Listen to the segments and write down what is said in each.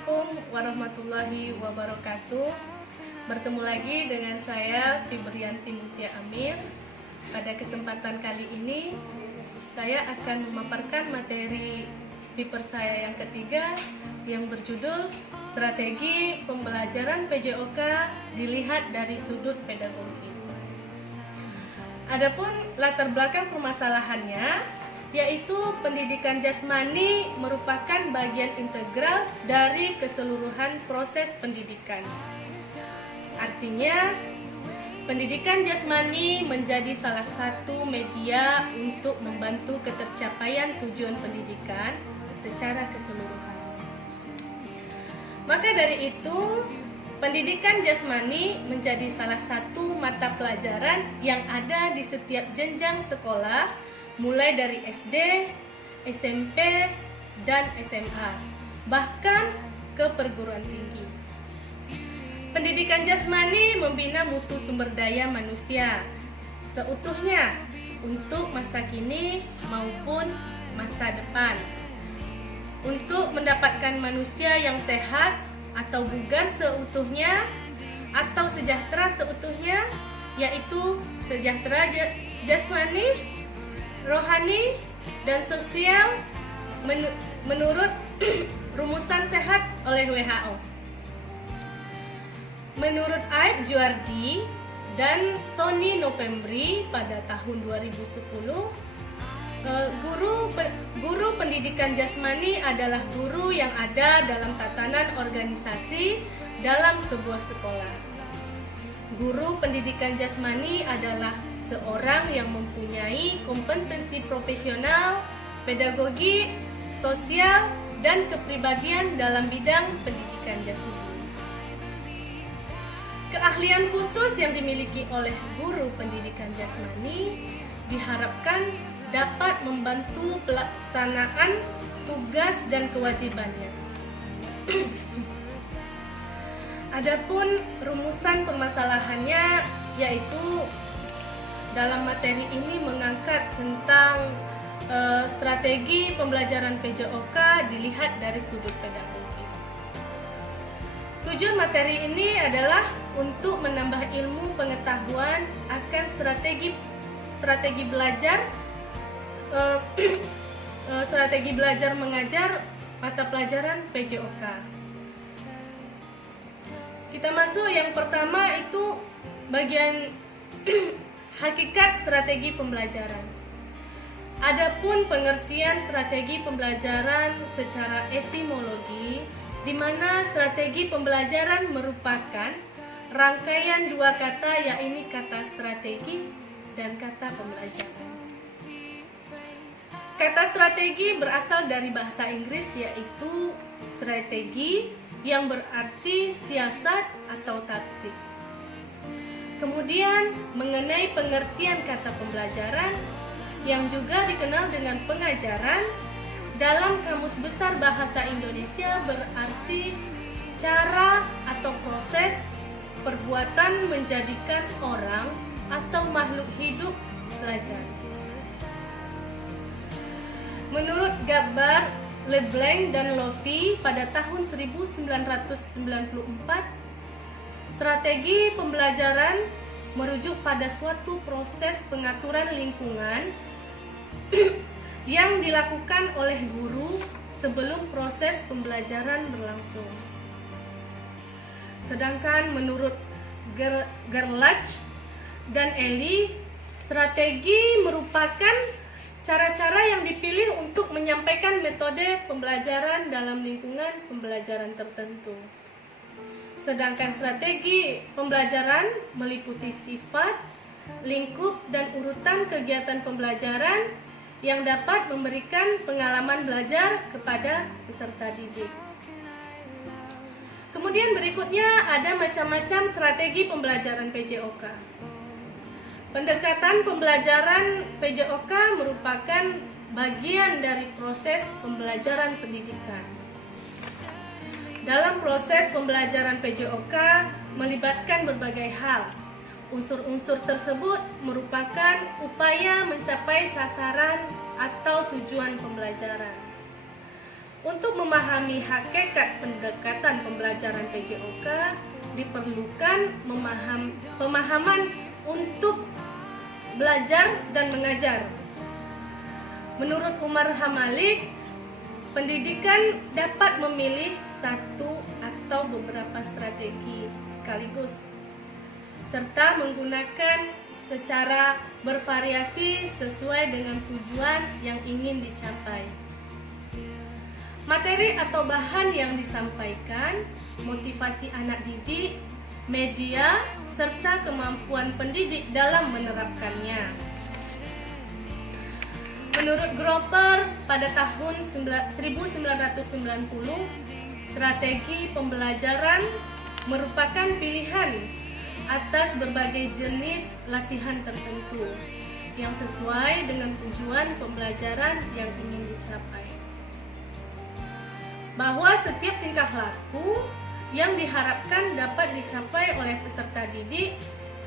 Assalamualaikum warahmatullahi wabarakatuh. Bertemu lagi dengan saya Fibrianti Mutia Amir. Pada kesempatan kali ini saya akan memaparkan materi paper saya yang ketiga yang berjudul Strategi Pembelajaran PJOK Dilihat dari Sudut Pedagogi. Adapun latar belakang permasalahannya, yaitu pendidikan jasmani merupakan bagian integral dari keseluruhan proses pendidikan. Artinya, pendidikan jasmani menjadi salah satu media untuk membantu ketercapaian tujuan pendidikan secara keseluruhan. Maka dari itu, pendidikan jasmani menjadi salah satu mata pelajaran yang ada di setiap jenjang sekolah, mulai dari SD, SMP, dan SMA, bahkan ke perguruan tinggi. Pendidikan jasmani membina mutu sumber daya manusia seutuhnya untuk masa kini maupun masa depan. Untuk mendapatkan manusia yang sehat atau bugar seutuhnya atau sejahtera seutuhnya, yaitu sejahtera jasmani, rohani, dan sosial menurut rumusan sehat oleh WHO. Menurut Aib Juardi dan Sony Novembri pada tahun 2010, guru pendidikan jasmani adalah guru yang ada dalam tatanan organisasi dalam sebuah sekolah. Guru pendidikan jasmani adalah seorang yang mempunyai kompetensi profesional, pedagogi, sosial, dan kepribadian dalam bidang pendidikan jasmani. Keahlian khusus yang dimiliki oleh guru pendidikan jasmani diharapkan dapat membantu pelaksanaan tugas dan kewajibannya. Adapun rumusan permasalahannya, yaitu dalam materi ini mengangkat tentang strategi pembelajaran PJOK dilihat dari sudut pedagogi. Tujuan materi ini adalah untuk menambah ilmu pengetahuan akan strategi belajar strategi belajar mengajar mata pelajaran PJOK. Kita masuk yang pertama, itu bagian hakikat strategi pembelajaran. Adapun pengertian strategi pembelajaran secara etimologi, di mana strategi pembelajaran merupakan rangkaian dua kata, yaitu kata strategi dan kata pembelajaran. Kata strategi berasal dari bahasa Inggris, yaitu strategi, yang berarti siasat atau taktik. Kemudian mengenai pengertian kata pembelajaran yang juga dikenal dengan pengajaran, dalam Kamus Besar Bahasa Indonesia berarti cara atau proses perbuatan menjadikan orang atau makhluk hidup belajar. Menurut Gabbar, Leblanc, dan Lofi pada tahun 1994, strategi pembelajaran merujuk pada suatu proses pengaturan lingkungan yang dilakukan oleh guru sebelum proses pembelajaran berlangsung. Sedangkan menurut Gerlach dan Eli, strategi merupakan cara-cara yang dipilih untuk menyampaikan metode pembelajaran dalam lingkungan pembelajaran tertentu. Sedangkan strategi pembelajaran meliputi sifat, lingkup, dan urutan kegiatan pembelajaran yang dapat memberikan pengalaman belajar kepada peserta didik. Kemudian berikutnya ada macam-macam strategi pembelajaran PJOK. Pendekatan pembelajaran PJOK merupakan bagian dari proses pembelajaran pendidikan. Dalam proses pembelajaran PJOK melibatkan berbagai hal. Unsur-unsur tersebut merupakan upaya mencapai sasaran atau tujuan pembelajaran. Untuk memahami hakikat pendekatan pembelajaran PJOK, diperlukan pemahaman untuk belajar dan mengajar. Menurut Umar Hamalik, pendidikan dapat memilih satu atau beberapa strategi sekaligus, serta menggunakan secara bervariasi sesuai dengan tujuan yang ingin dicapai. Materi atau bahan yang disampaikan, motivasi anak didik, media, serta kemampuan pendidik dalam menerapkannya. Menurut Gropper, pada tahun 1990, strategi pembelajaran merupakan pilihan atas berbagai jenis latihan tertentu yang sesuai dengan tujuan pembelajaran yang ingin dicapai. Bahwa setiap tingkah laku yang diharapkan dapat dicapai oleh peserta didik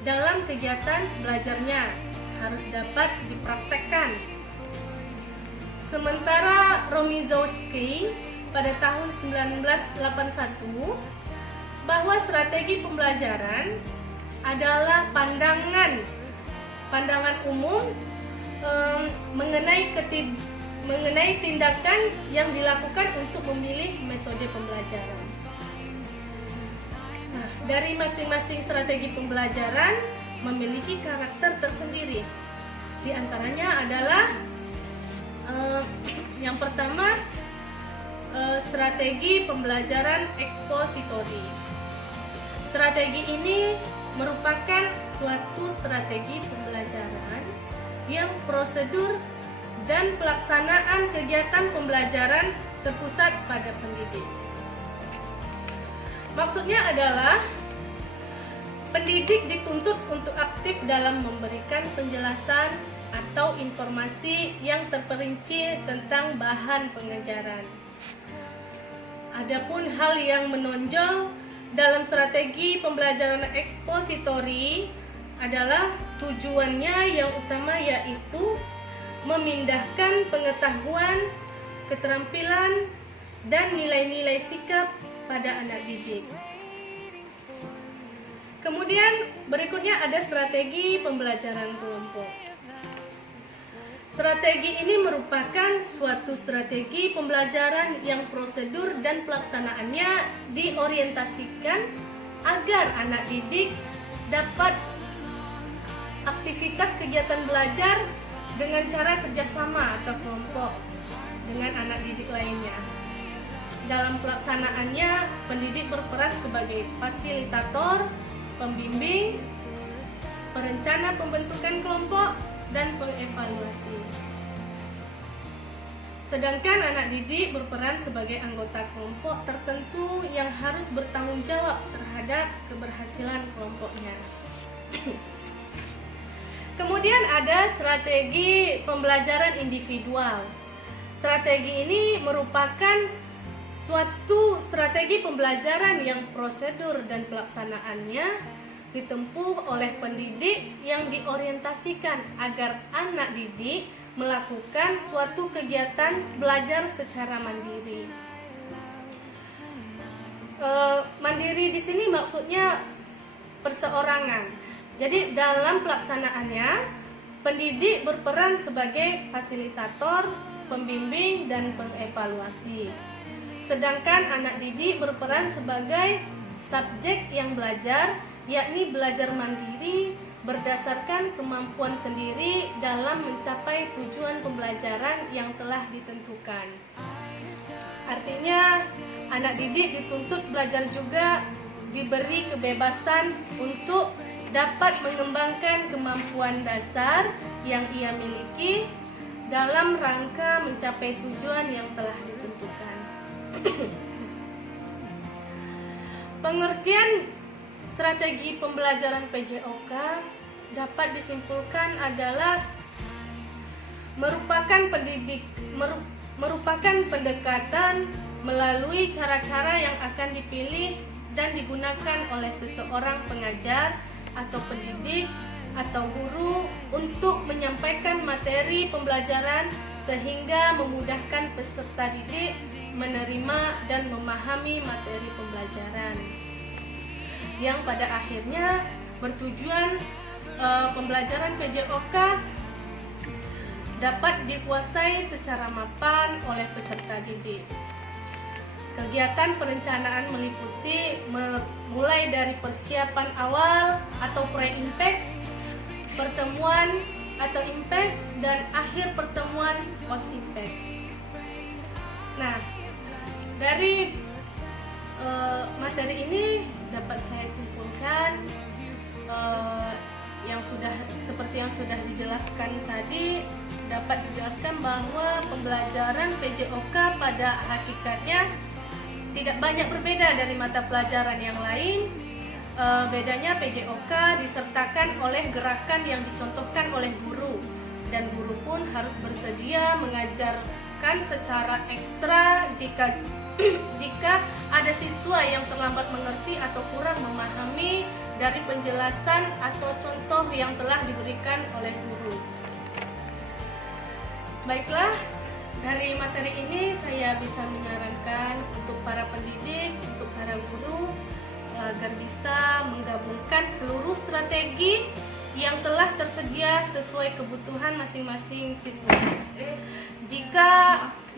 dalam kegiatan belajarnya harus dapat dipraktekkan. Sementara Romizowski pada tahun 1981 bahwa strategi pembelajaran adalah pandangan umum mengenai tindakan yang dilakukan untuk memilih metode pembelajaran. Nah, dari masing-masing strategi pembelajaran memiliki karakter tersendiri. Di antaranya adalah yang pertama, strategi pembelajaran ekspositori. Strategi ini merupakan suatu strategi pembelajaran yang prosedur dan pelaksanaan kegiatan pembelajaran terpusat pada pendidik. Maksudnya adalah pendidik dituntut untuk aktif dalam memberikan penjelasan atau informasi yang terperinci tentang bahan pengajaran. Adapun hal yang menonjol dalam strategi pembelajaran ekspositori adalah tujuannya yang utama, yaitu memindahkan pengetahuan, keterampilan, dan nilai-nilai sikap pada anak didik. Kemudian berikutnya ada strategi pembelajaran kelompok. Strategi ini merupakan suatu strategi pembelajaran yang prosedur dan pelaksanaannya diorientasikan agar anak didik dapat aktivitas kegiatan belajar dengan cara kerjasama atau kelompok dengan anak didik lainnya. Dalam pelaksanaannya, pendidik berperan sebagai fasilitator, pembimbing, perencana pembentukan kelompok, dan pengevaluasi. Sedangkan anak didik berperan sebagai anggota kelompok tertentu yang harus bertanggung jawab terhadap keberhasilan kelompoknya. Kemudian ada strategi pembelajaran individual. Strategi ini merupakan suatu strategi pembelajaran yang prosedur dan pelaksanaannya ditempuh oleh pendidik yang diorientasikan agar anak didik melakukan suatu kegiatan belajar secara mandiri. Mandiri di sini maksudnya perseorangan. Jadi dalam pelaksanaannya, pendidik berperan sebagai fasilitator, pembimbing, dan pengevaluasi. Sedangkan anak didik berperan sebagai subjek yang belajar, yakni belajar mandiri berdasarkan kemampuan sendiri dalam mencapai tujuan pembelajaran yang telah ditentukan. Artinya, anak didik dituntut belajar juga diberi kebebasan untuk dapat mengembangkan kemampuan dasar yang ia miliki dalam rangka mencapai tujuan yang telah ditentukan. Pengertian strategi pembelajaran PJOK dapat disimpulkan adalah merupakan pendekatan melalui cara-cara yang akan dipilih dan digunakan oleh seseorang pengajar atau pendidik atau guru untuk menyampaikan materi pembelajaran sehingga memudahkan peserta didik menerima dan memahami materi pembelajaran, yang pada akhirnya bertujuan pembelajaran PJOK dapat dikuasai secara mapan oleh peserta didik. Kegiatan perencanaan meliputi mulai dari persiapan awal atau pre-impact, pertemuan atau impact, dan akhir pertemuan post-impact. Nah, dari materi ini dapat saya simpulkan seperti yang sudah dijelaskan tadi, dapat dijelaskan bahwa pembelajaran PJOK pada hakikatnya tidak banyak berbeda dari mata pelajaran yang lain. Bedanya PJOK disertakan oleh gerakan yang dicontohkan oleh guru, dan guru pun harus bersedia mengajarkan secara ekstra jika ada siswa yang terlambat mengerti atau kurang memahami dari penjelasan atau contoh yang telah diberikan oleh guru. Baiklah, dari materi ini saya bisa menyarankan untuk para pendidik, untuk para guru, agar bisa menggabungkan seluruh strategi yang telah tersedia sesuai kebutuhan masing-masing siswa. Jika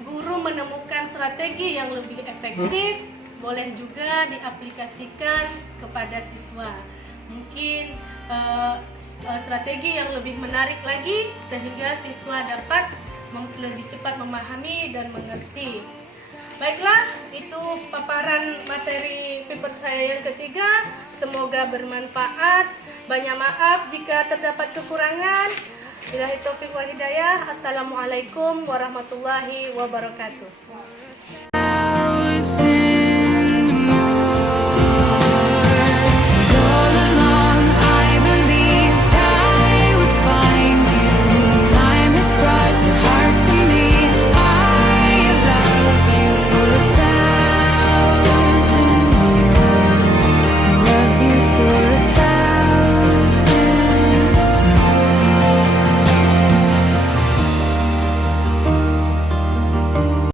guru menemukan strategi yang lebih efektif, boleh juga diaplikasikan kepada siswa. Mungkin strategi yang lebih menarik lagi sehingga siswa dapat lebih cepat memahami dan mengerti. Baiklah, itu paparan materi paper saya yang ketiga. Semoga bermanfaat. Banyak maaf jika terdapat kekurangan. Billahi taufiq wal hidayah. Assalamualaikum warahmatullahi wabarakatuh.